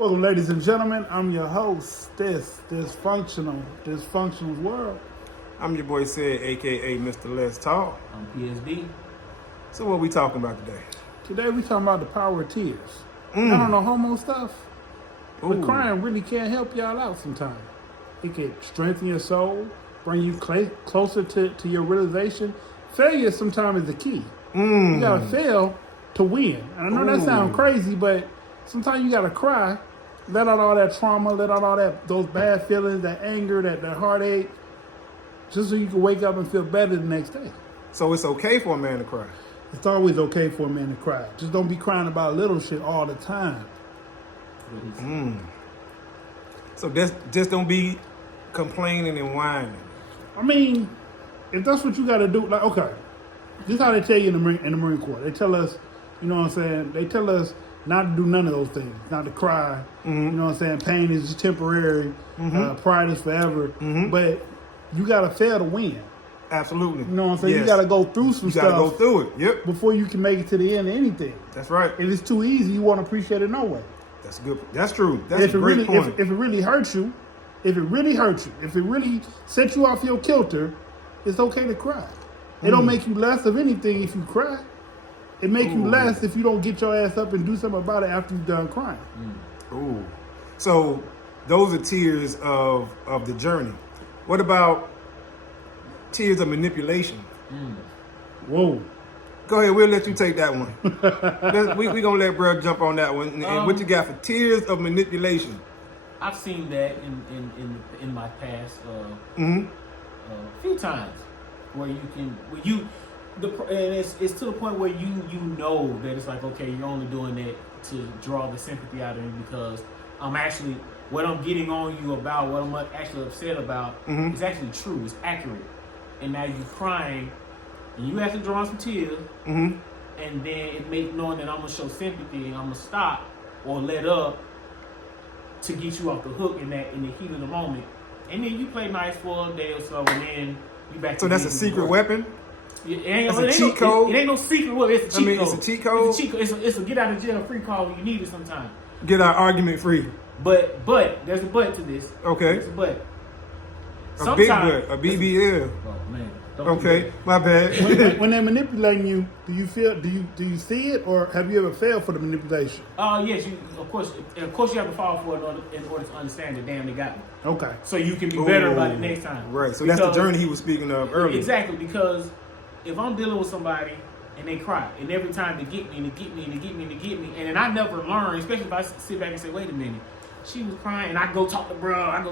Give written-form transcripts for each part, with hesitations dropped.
Welcome, ladies and gentlemen. I'm your host. Dysfunctional world. I'm your boy Sid, aka Mr. Let's Talk. I'm PSB. So what we talking about today? Today we talking about the power of tears. Y'all don't know homo stuff, but Ooh. crying really can help y'all out sometimes. It can strengthen your soul, bring you closer to your realization. Failure sometimes is the key. You gotta fail to win. And I know that sounds crazy, but sometimes you gotta cry, let out all that trauma, let out all those bad feelings, that anger, that heartache, just so you can wake up and feel better the next day. So it's okay for a man to cry. It's always okay for a man to cry. Just don't be crying about little shit all the time. So just don't be complaining and whining. I mean, if that's what you got to do, like, okay, this is how they tell you in the Marine Corps. They tell us, you know what I'm saying? They tell us not to do none of those things, not to cry. You know what I'm saying? Pain is just temporary. Pride is forever. But you got to fail to win. Absolutely. You know what I'm saying? Yes. You got to go through some stuff. You got to go through it. Yep. Before you can make it to the end of anything. That's right. If it's too easy, you won't appreciate it no way. That's good. That's true. That's If a it great really, point. if it really hurts you, if it really sets you off your kilter, it's okay to cry. It don't make you less of anything if you cry. It makes you less if you don't get your ass up and do something about it after you're done crying. Ooh. So those are tears of the journey. What about tears of manipulation? Whoa. Go ahead, we'll let you take that one. we gonna let bro jump on that one. And what you got for tears of manipulation? I've seen that in my past few times where and it's to the point where you know that it's like, okay, you're only doing that to draw the sympathy out of me because what I'm getting on you about, what I'm actually upset about is actually true, it's accurate. And now you're crying and you have to draw some tears and then it make knowing that I'm gonna show sympathy and I'm gonna stop or let up to get you off the hook in the heat of the moment. And then you play nice for a day or so and then you back to So that's a secret weapon? That's a cheat code? It ain't no secret weapon, it's a cheat code. It's a cheat code? It's a cheat code. It's a get out of jail free call when you need it sometimes. Get our argument free. But there's a but to this. Okay. There's a but. A big but, a BBL. Oh man. Don't do Okay, my bad. When they're manipulating you, do you see it, or have you ever failed for the manipulation? Yes, of course you have to fall for it in order to understand that damn they got me. Okay. So you can be better about it next time. Right, so that's the journey he was speaking of earlier. Exactly, because if I'm dealing with somebody and they cry, and every time they get me, and then I never learn, especially if I sit back and say, wait a minute, she was crying, and I go talk to bro, and they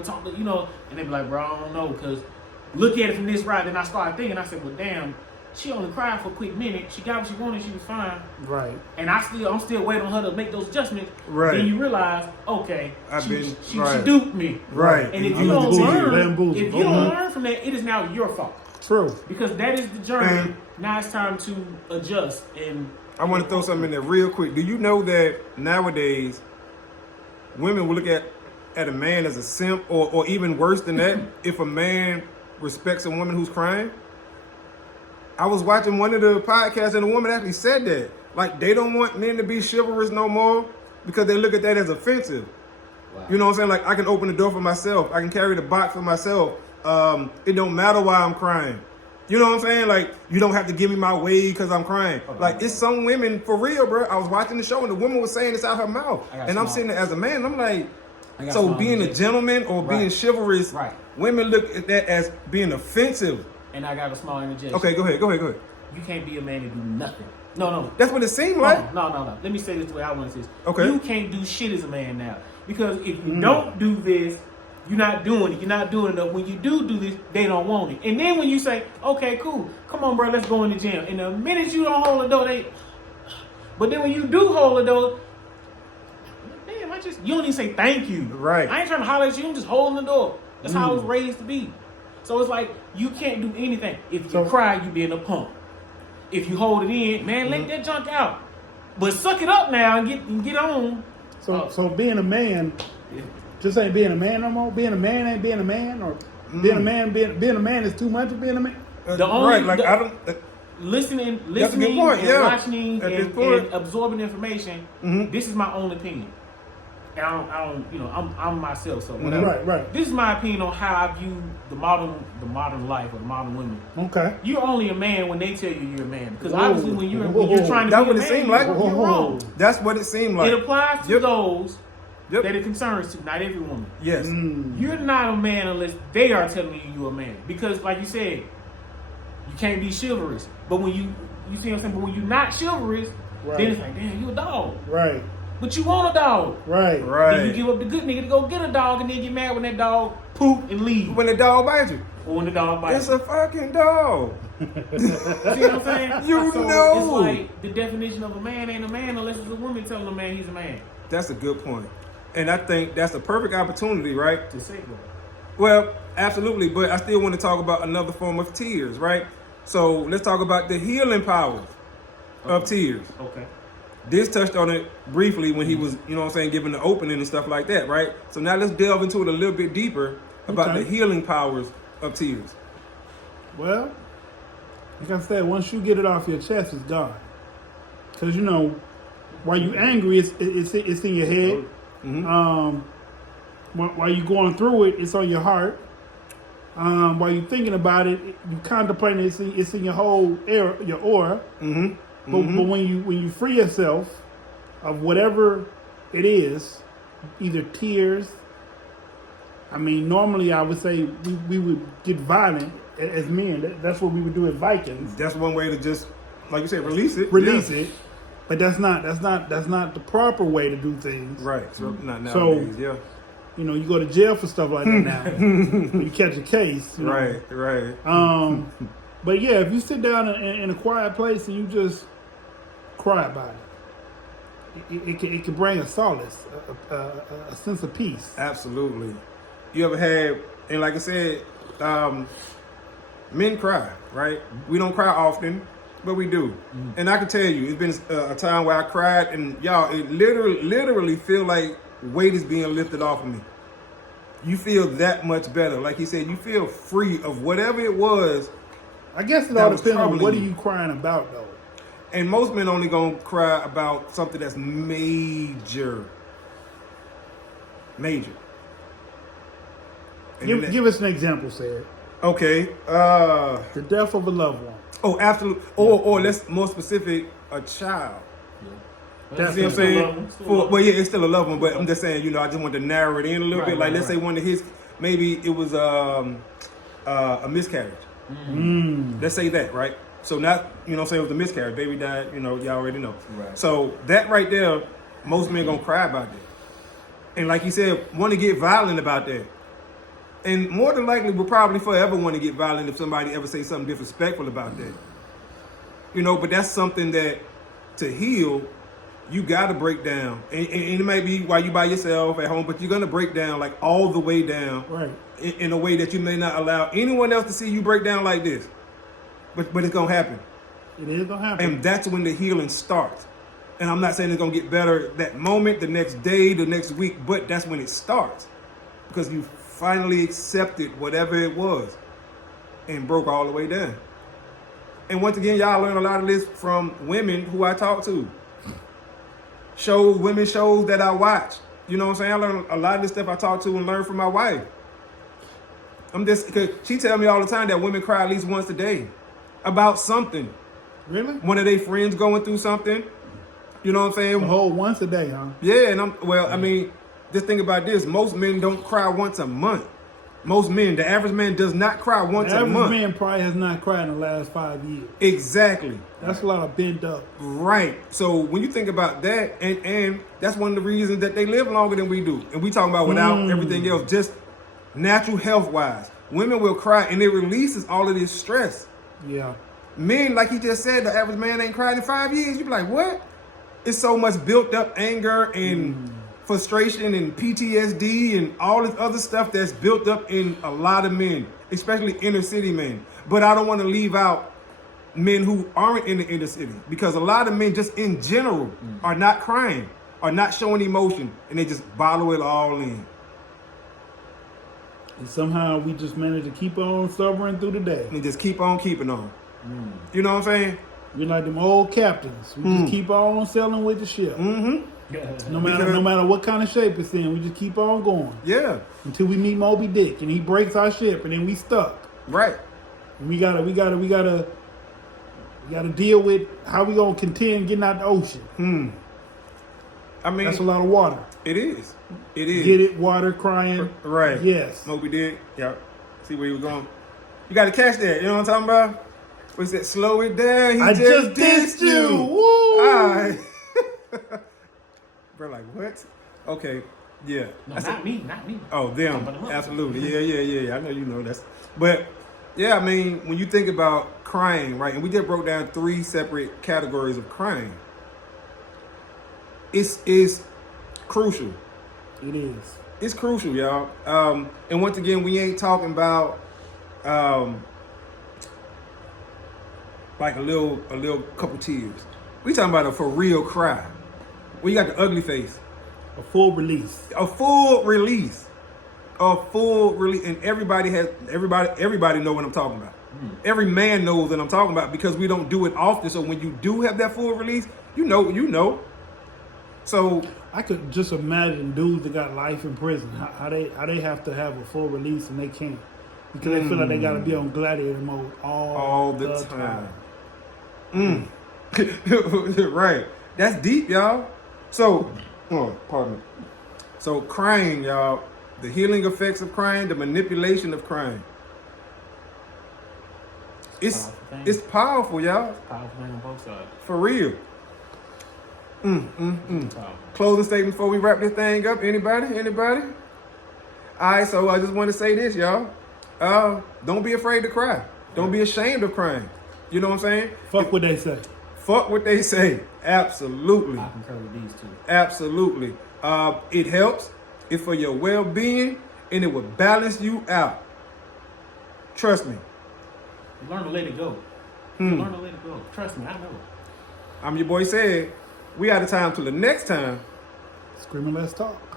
be like, bro, I don't know, because look at it from this route, then I started thinking, I said, well, damn, she only cried for a quick minute, she got what she wanted, she was fine. Right. And I'm still waiting on her to make those adjustments. Right. Then you realize, okay, she duped me. Right. And if I'm you don't bamboozled. learn from that, it is now your fault. True. Because that is the journey. Now it's time to adjust. And I want to throw something in there real quick. Do you know that nowadays women will look at a man as a simp, or even worse than that, if a man respects a woman who's crying? I was watching one of the podcasts and the woman actually said that. Like, they don't want men to be chivalrous no more because they look at that as offensive. Wow. You know what I'm saying? Like, I can open the door for myself. I can carry the box for myself. It don't matter why I'm crying. You know what I'm saying? Like, you don't have to give me my way because I'm crying. Okay. Like, it's some women, for real, bro. I was watching the show and the woman was saying this out her mouth. And I'm sitting there as a man, I'm like, so being a gentleman or being chivalrous, women look at that as being offensive. And I got a small interjection. Okay, go ahead. You can't be a man and do nothing. No. That's what it seemed like. No. Let me say this the way I want to say this. Okay. You can't do shit as a man now. Because if you don't do this, you're not doing it. You're not doing enough. When you do this, they don't want it. And then when you say, okay, cool, come on, bro, let's go in the gym. And the minute you don't hold the door, but then when you do hold the door, damn, you don't even say thank you. Right. I ain't trying to holler at you. I'm just holding the door. That's how I was raised to be. So it's like, you can't do anything. If you cry, you being a punk. If you hold it in, man, let that junk out. But suck it up now and get on. So being a man just ain't being a man no more. Being a man ain't being a man, or being a man is too much of being a man. Listening That's a good point, and watching and absorbing information. This is my own opinion. and I don't, you know, I'm myself, so whatever. Right. This is my opinion on how I view the modern life or the modern women. Okay. You're only a man when they tell you you're a man, because Whoa. obviously when you're trying to That's be what a it man, seemed like. you're wrong. That's what it seemed like. It applies to Yep. those Yep. that it concerns to, not every woman. Yes. You're not a man unless they are telling you you're a man. Because, like you said, you can't be chivalrous. But when you see what I'm saying? But when you're not chivalrous, then it's like, damn, you a dog. Right. But you want a dog. Right. Then you give up the good nigga to go get a dog and then get mad when that dog poop and leave. When the dog bites you, Or when the dog bites it's a fucking dog. you. See what I'm saying? You so know. It's like the definition of a man ain't a man unless it's a woman telling a man he's a man. That's a good point. And I think that's a perfect opportunity, right? To say that. Well, absolutely, but I still want to talk about another form of tears, right? So let's talk about the healing powers of tears. Okay. This touched on it briefly when he was, you know what I'm saying, giving the opening and stuff like that, right? So now let's delve into it a little bit deeper about Okay. the healing powers of tears. Well, like I said, once you get it off your chest, it's gone. Because, you know, while you angry, it's in your head. While you're going through it, it's on your heart. While you're thinking about it, you contemplating it's in your whole your aura. But when you free yourself of whatever it is, either tears. I mean, normally I would say we would get violent as men. That's what we would do as Vikings. That's one way to just, like you said, release it. Release Yeah. it. But that's not the proper way to do things. Right. So not So- nowadays. Yeah. You know, you go to jail for stuff like that now. When you catch a case. You know. Right. But yeah, if you sit down in a quiet place and you just cry about it, it can bring a solace, a sense of peace. Absolutely. You ever had, and like I said, men cry, right? We don't cry often, but we do. And I can tell you, it's been a time where I cried, and y'all, it literally feel like weight is being lifted off of me. You feel that much better. Like he said, you feel free of whatever it was. I guess it That all was depends on troubling what are you. you crying about, though. And most men only gonna cry about something that's major. Major. And Give us an example, Sarah. okay. The death of a loved one. Oh, absolutely. Or let's more specific, a child. That's You see what I'm Still saying? love 'em, still love 'em. Well, yeah, it's still a loved one, but I'm just saying, you know, I just want to narrow it in a little Right, bit. Like, right, let's say right. one of his, maybe it was a miscarriage. Let's say that, right? So not, you know what I'm saying, it was a miscarriage. Baby died, you know, y'all already know. Right. So that right there, most men gonna cry about that. And like you said, want to get violent about that. And more than likely, will probably forever want to get violent if somebody ever say something disrespectful about that. You know, but that's something that to heal, you got to break down. And it might be while you by yourself at home, but you're going to break down like all the way down Right. in a way that you may not allow anyone else to see you break down like this. But it's going to happen. It is going to happen. And that's when the healing starts. And I'm not saying it's going to get better that moment, the next day, the next week, but that's when it starts. Because you finally accepted whatever it was and broke all the way down. And once again, y'all learn a lot of this from women who I talk to. Women shows that I watch. You know what I'm saying? I learn a lot of this stuff I talk to and learn from my wife. Cause she tell me all the time that women cry at least once a day about something. Really? One of their friends going through something. You know what I'm saying? The whole once a day, huh? Yeah, and I mean, just think about this. Most men don't cry once a month. Most men, the average man does not cry once The a average month. man probably has not cried in the last 5 years. Exactly. That's a lot of bent up. Right. So when you think about that, and that's one of the reasons that they live longer than we do. And we talking about without everything else, just natural health wise. Women will cry and it releases all of this stress. Yeah. Men, like he just said, the average man ain't cried in 5 years. You be like, what? It's so much built up anger and frustration and PTSD and all this other stuff that's built up in a lot of men, especially inner city men. But I don't want to leave out men who aren't in the inner city, because a lot of men just in general are not crying, are not showing emotion, and they just bottle it all in. And somehow we just managed to keep on stubborn through the day. And just keep on keeping on. You know what I'm saying? We're like them old captains. We just keep on sailing with the ship. No matter what kind of shape it's in, we just keep on going Yeah, until we meet Moby Dick and he breaks our ship and then we stuck. right. And we gotta deal with how we gonna contend getting out the ocean. I mean, That's a lot of water. it is. It is. Get it? Water, crying. Right. Yes. Moby Dick. Yep. See where you were going. You got to catch that. You know what I'm talking about? What's that? Slow it down. He I just dissed you. Woo! Alright. Bro, like what? Okay. Yeah. No, I said- not me. Oh, them. Talking about Absolutely. Yeah. I know you know that's. But yeah, I mean, when you think about crying, right? And we just broke down 3 separate categories of crying. It's crucial. It is. It's crucial, y'all. And once again, we ain't talking about like a little couple tears. We talking about a for real cry. When you got the ugly face, A full release. a full release, and everybody know what I'm talking about. Every man knows what I'm talking about because we don't do it often. So when you do have that full release, you know. So I could just imagine dudes that got life in prison, how they have to have a full release and they can't. Because they feel like they gotta be on gladiator mode all the time. Right. That's deep, y'all. So, pardon me. So crying, y'all, the healing effects of crying, the manipulation of crying. It's powerful, y'all. Powerful thing on both sides. For real. Powerful. Closing statement before we wrap this thing up. Anybody? All right, so I just want to say this, y'all. Don't be afraid to cry. Don't be ashamed of crying. You know what I'm saying? Fuck what they say. Fuck what they say. Absolutely. I concur with these two. Absolutely. It helps. It's for your well-being, and it will balance you out. Trust me. You learn to let it go. You learn to let it go. Trust me, I know. I'm your boy Said. We out of time till the next time. Screaming, let's talk.